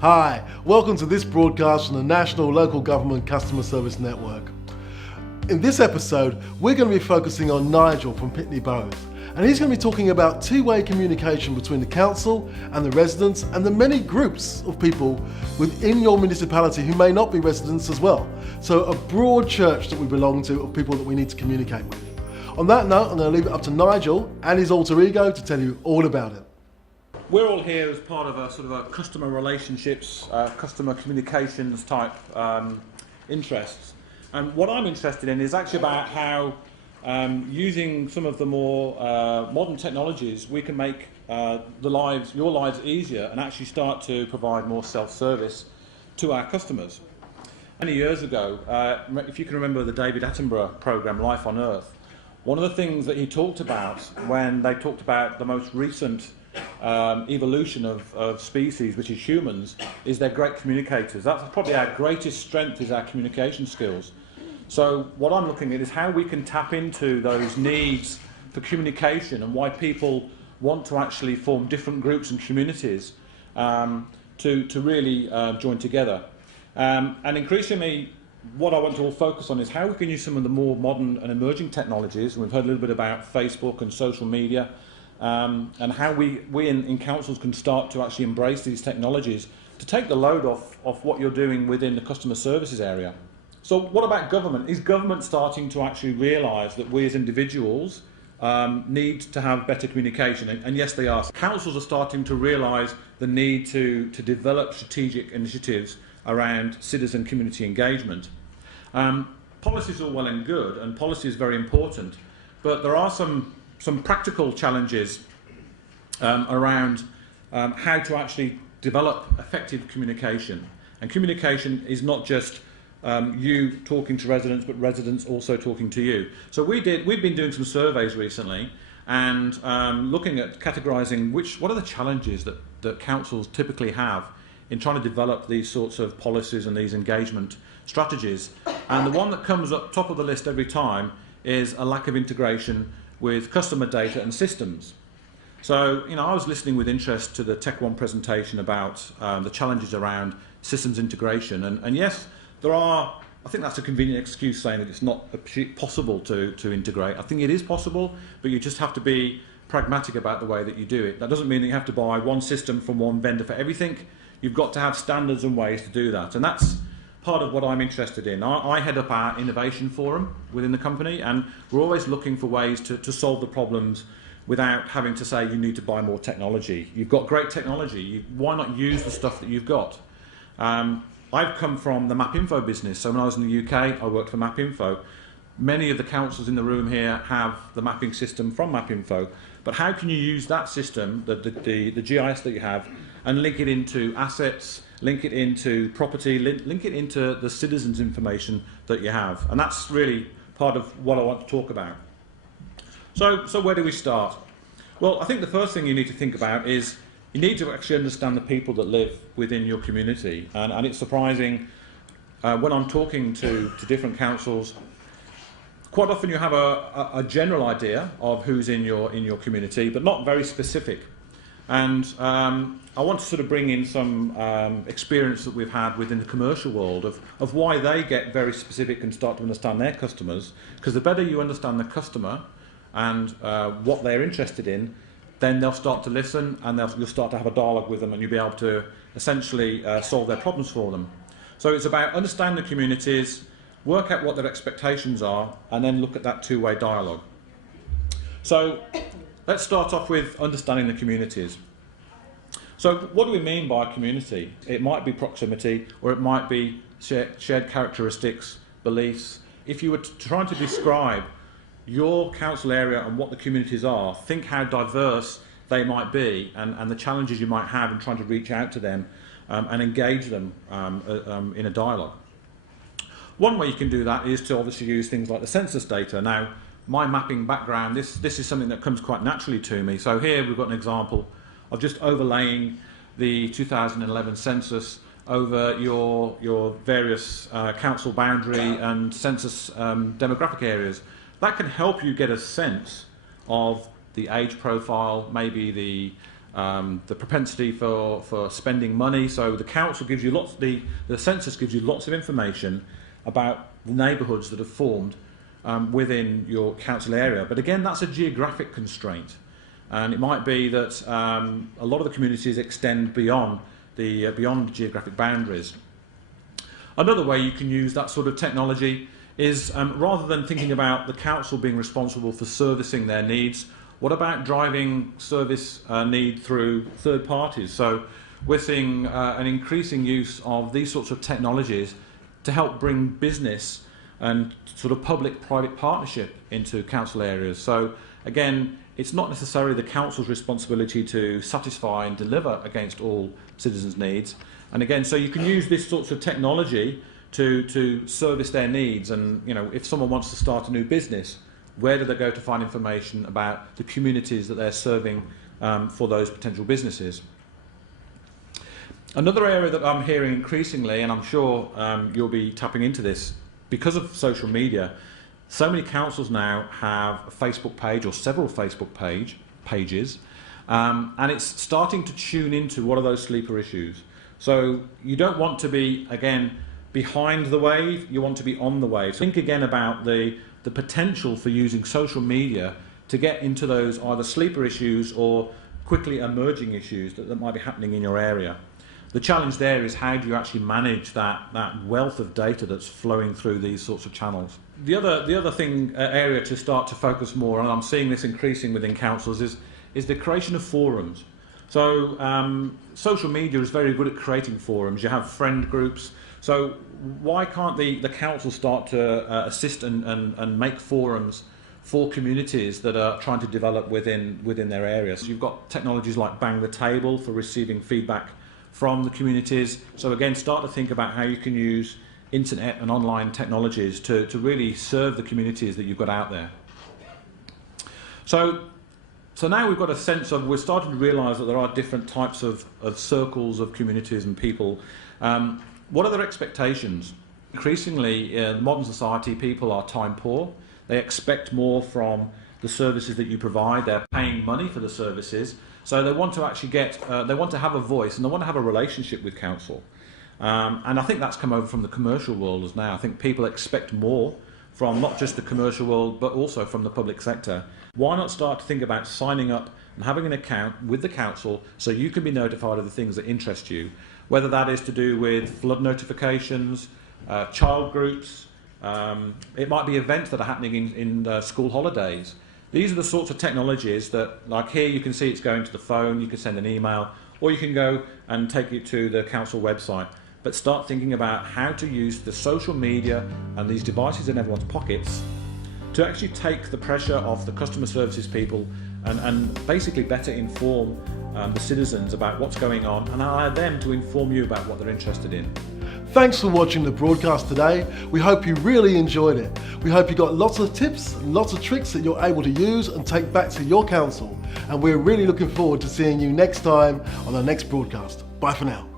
Hi, welcome to this broadcast from the National Local Government Customer Service Network. In this episode, we're going to be focusing on Nigel from Pitney Bowes, and he's going to be talking about two-way communication between the council and the residents and the many groups of people within your municipality who may not be residents as well. So a broad church that we belong to of people that we need to communicate with. On that note, I'm going to leave it up to Nigel and his alter ego to tell you all about it. We're all here as part of a sort of a customer relationships, customer communications type interests. And what I'm interested in is actually about how using some of the more modern technologies we can make your lives easier and actually start to provide more self-service to our customers. Many years ago, if you can remember the David Attenborough program, Life on Earth, one of the things that he talked about when they talked about the most recent evolution of species, which is humans, is they're great communicators. That's probably our greatest strength, is our communication skills. So what I'm looking at is how we can tap into those needs for communication and why people want to actually form different groups and communities to really join together. And increasingly, what I want to all focus on is how we can use some of the more modern and emerging technologies. We've heard a little bit about Facebook and social media, and how we in councils can start to actually embrace these technologies to take the load off what you're doing within the customer services area. So what about government? Is government starting to actually realise that we as individuals need to have better communication? And yes, they are. Councils are starting to realise the need to develop strategic initiatives around citizen community engagement. Policy is all well and good, and policy is very important, but there are some practical challenges around how to actually develop effective communication. And communication is not just you talking to residents, but residents also talking to you. So we've been doing some surveys recently and looking at categorising what are the challenges that councils typically have in trying to develop these sorts of policies and these engagement strategies. And the one that comes up top of the list every time is a lack of integration with customer data and systems. So, I was listening with interest to the Tech One presentation about the challenges around systems integration. And yes, there are, I think that's a convenient excuse saying that it's not possible to integrate. I think it is possible, but you just have to be pragmatic about the way that you do it. That doesn't mean that you have to buy one system from one vendor for everything. You've got to have standards and ways to do that. And that's part of what I'm interested in. I head up our innovation forum within the company, and we're always looking for ways to solve the problems without having to say you need to buy more technology. You've got great technology, why not use the stuff that you've got? I've come from the MapInfo business, so when I was in the UK I worked for MapInfo. Many of the councils in the room here have the mapping system from MapInfo, but how can you use that system, the GIS that you have, and link it into assets, link it into property, link it into the citizens' information that you have? And that's really part of what I want to talk about. So where do we start? Well, I think the first thing you need to think about is you need to actually understand the people that live within your community. And it's surprising when I'm talking to different councils, quite often you have a general idea of who's in your community, but not very specific. And I want to sort of bring in some experience that we've had within the commercial world of why they get very specific and start to understand their customers. Because the better you understand the customer and what they're interested in, then they'll start to listen, and you'll start to have a dialogue with them, and you'll be able to essentially solve their problems for them. So it's about understanding the communities, work out what their expectations are, and then look at that two-way dialogue. So let's start off with understanding the communities. So what do we mean by community? It might be proximity, or it might be shared characteristics, beliefs. If you were trying to describe your council area and what the communities are, think how diverse they might be and the challenges you might have in trying to reach out to them and engage them in a dialogue. One way you can do that is to obviously use things like the census data. Now, my mapping background, this is something that comes quite naturally to me. So here we've got an example of just overlaying the 2011 census over your various council boundary and census demographic areas. That can help you get a sense of the age profile, maybe the the propensity for spending money. So the council gives you the census gives you lots of information about the neighbourhoods that have formed within your council area. But again, that's a geographic constraint. And it might be that a lot of the communities extend beyond the geographic boundaries. Another way you can use that sort of technology is rather than thinking about the council being responsible for servicing their needs, what about driving service need through third parties? So we're seeing an increasing use of these sorts of technologies to help bring business and sort of public-private partnership into council areas. So again, it's not necessarily the council's responsibility to satisfy and deliver against all citizens' needs. And again, so you can use this sorts of technology to service their needs. And if someone wants to start a new business, where do they go to find information about the communities that they're serving for those potential businesses? Another area that I'm hearing increasingly, and I'm sure you'll be tapping into this, because of social media, so many councils now have a Facebook page or several Facebook pages, and it's starting to tune into what are those sleeper issues. So you don't want to be, again, behind the wave, you want to be on the wave. So think again about the potential for using social media to get into those either sleeper issues or quickly emerging issues that might be happening in your area. The challenge there is how do you actually manage that wealth of data that's flowing through these sorts of channels. The other area to start to focus more on, and I'm seeing this increasing within councils, is the creation of forums. So social media is very good at creating forums. You have friend groups. So why can't the council start to assist and make forums for communities that are trying to develop within their areas? So you've got technologies like Bang the Table for receiving feedback from the communities. So again, start to think about how you can use internet and online technologies to really serve the communities that you've got out there. So now we've got a sense of, we're starting to realise that there are different types of circles of communities and people. What are their expectations? Increasingly, in modern society, people are time poor. They expect more from the services that you provide. They're paying money for the services. So they want to actually they want to have a voice and they want to have a relationship with council. And I think that's come over from the commercial world as now. I think people expect more from not just the commercial world, but also from the public sector. Why not start to think about signing up and having an account with the council so you can be notified of the things that interest you, whether that is to do with flood notifications, child groups, it might be events that are happening in school holidays. These are the sorts of technologies that, like here you can see it's going to the phone, you can send an email, or you can go and take it to the council website. But start thinking about how to use the social media and these devices in everyone's pockets to actually take the pressure off the customer services people and basically better inform the citizens about what's going on and allow them to inform you about what they're interested in. Thanks for watching the broadcast today. We hope you really enjoyed it. We hope you got lots of tips and lots of tricks that you're able to use and take back to your council. And we're really looking forward to seeing you next time on our next broadcast. Bye for now.